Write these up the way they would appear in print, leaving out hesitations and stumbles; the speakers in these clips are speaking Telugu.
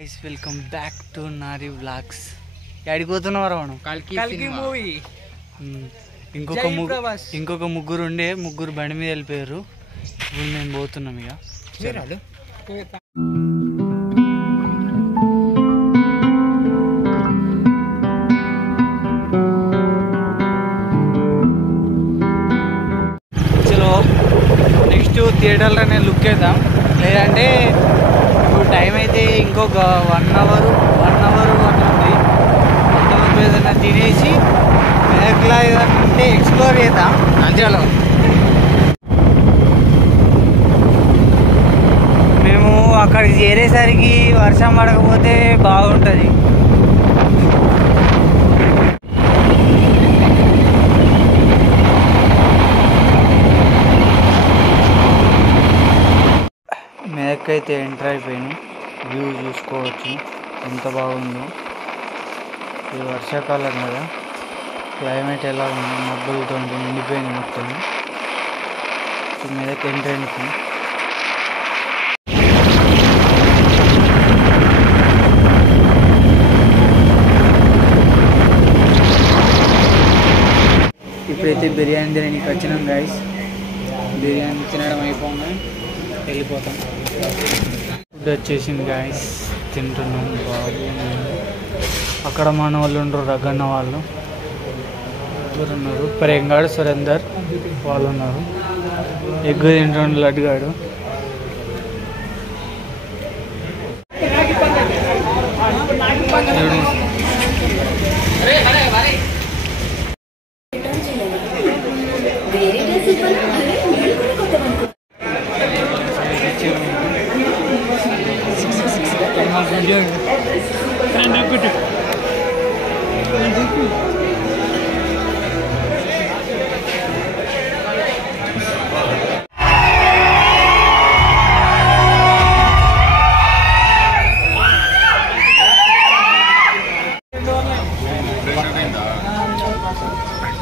Guys welcome back to Nari vlogs. అడిగిపోతున్నారు మనం కల్కి మూవీ. ఇంకొక ముగ్గురు ఉండే, ముగ్గురు బండి మీద వెళ్ళిపోయారు. ఇప్పుడు మేము పోతున్నాం. ఇక చలో నెక్స్ట్ థియేటర్లోనే లుక్ వేద్దాం. లేదంటే ఇప్పుడు టైం అయితే ఇంకొక 1 అవర్ ఉంది. అంతవరకు ఏదైనా తినేసి మెదక్లా ఏదైనా ఉంటే ఎక్స్ప్లోర్ చేద్దాం. నంద్యాలలో మేము అక్కడికి చేరేసరికి వర్షం పడకపోతే బాగుంటుంది. మెదక్ అయితే ఎంటర్ అయిపోయాను. వ్యూ చూసుకోవచ్చు ఎంత బాగుందో. ఇది వర్షాకాలం కదా, క్లైమేట్ ఎలా ఉంది, మబ్బులతో నిండిపోయింది మొత్తం. మెదక్ ఎంటర్ అయిపోయి ఇప్పుడైతే బిర్యానీ తినడానికి వచ్చినాం గైస్. బిర్యానీ తినడం అయిపోగానే వెళ్ళిపోతాం. ఫుడ్ వచ్చేసింది గాయస్, తింటున్నాం. బాబు అక్కడ మన వాళ్ళు ఉండరు, రగ్గన్న వాళ్ళు ఇద్దరు ఉన్నారు. ప్రేంగాడు సురేందర్ వాళ్ళు ఉన్నారు. ఎగ్ తింటుండు లడ్డుగాడు.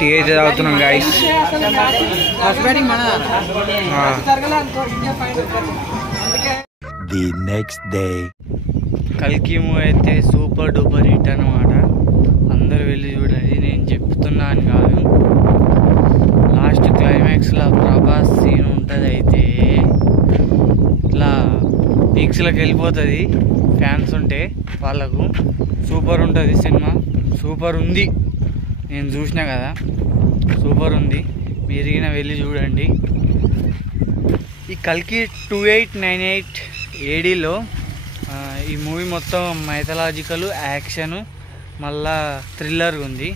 టీ అయితే తాగుతున్నాం గాయస్. ది నెక్స్ట్ డే కల్కి మూవీ అయితే సూపర్ డూపర్ హిట్ అనమాట. అందరు వెళ్ళి చూడండి. నేను చెప్తున్నాను కాదు, లాస్ట్ క్లైమాక్స్లో ప్రభాస్ సీన్ ఉంటుంది. అయితే ఇట్లా పీక్స్లోకి వెళ్ళిపోతుంది. ఫ్యాన్స్ ఉంటే వాళ్ళకు సూపర్ ఉంటుంది సినిమా. సూపర్ ఉంది, నేను చూసినా కదా, సూపర్ ఉంది. మీరు వెళ్ళి చూడండి. ఈ కల్కి 2898 ADలో ఈ మూవీ మొత్తం మైథలాజికల్, యాక్షన్, మళ్ళా థ్రిల్లర్గా ఉంది.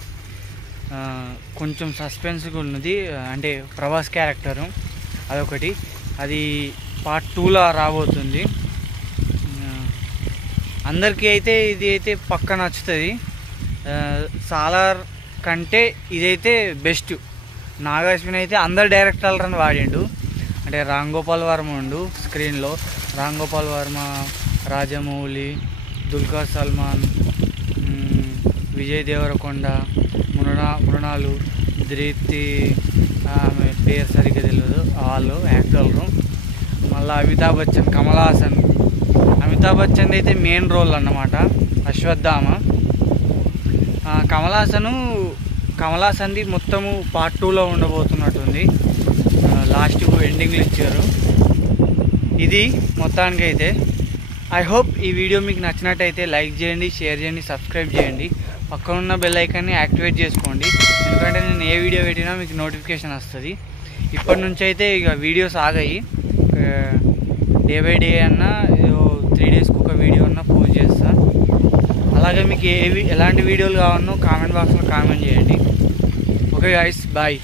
కొంచెం సస్పెన్స్గా ఉన్నది. అంటే ప్రభాస్ క్యారెక్టరు అదొకటి. అది పార్ట్ 2లో రాబోతుంది. అందరికీ అయితే ఇది అయితే పక్క నచ్చుతుంది. సాలార్ కంటే ఇదైతే బెస్ట్. నాగాశ్విన్ అయితే అందరు డైరెక్టర్లను వాడిండు. అంటే రామ్ గోపాల్ వర్మ ఉండు స్క్రీన్లో. రామ్ గోపాల్ వర్మ, రాజమౌళి, దుల్కర్ సల్మాన్, విజయ్ దేవరకొండ, మృణాలు, ధృతి, ఆమె పేరు సరిగ్గా తెలియదు, వాళ్ళు యాక్టర్లు. మళ్ళీ అమితాబ్ బచ్చన్, కమల్ హాసన్. అమితాబ్ బచ్చన్ అయితే మెయిన్ రోల్ అన్నమాట, అశ్వత్థామ. కమల్ హాసన్ది మొత్తము పార్ట్ 2లో ఉండబోతున్నట్టుంది. లాస్ట్ ఎండింగ్లు ఇచ్చారు. ఇది మొత్తానికైతే ఐ హోప్ ఈ వీడియో మీకు నచ్చినట్టయితే లైక్ చేయండి, షేర్ చేయండి, సబ్స్క్రైబ్ చేయండి. పక్కన ఉన్న బెల్ ఐకాన్ని యాక్టివేట్ చేసుకోండి. ఎందుకంటే నేను ఏ వీడియో పెట్టినా మీకు నోటిఫికేషన్ వస్తుంది. ఇప్పటి నుంచి అయితే ఇక వీడియోస్ ఆగాయి. డే బై డే అన్నా 3 డేస్కి ఒక వీడియో అన్నా పోస్ట్ చేస్తాను. అలాగే మీకు ఎలాంటి వీడియోలు కావాలనో కామెంట్ బాక్స్లో కామెంట్ చేయండి. Okay guys, bye.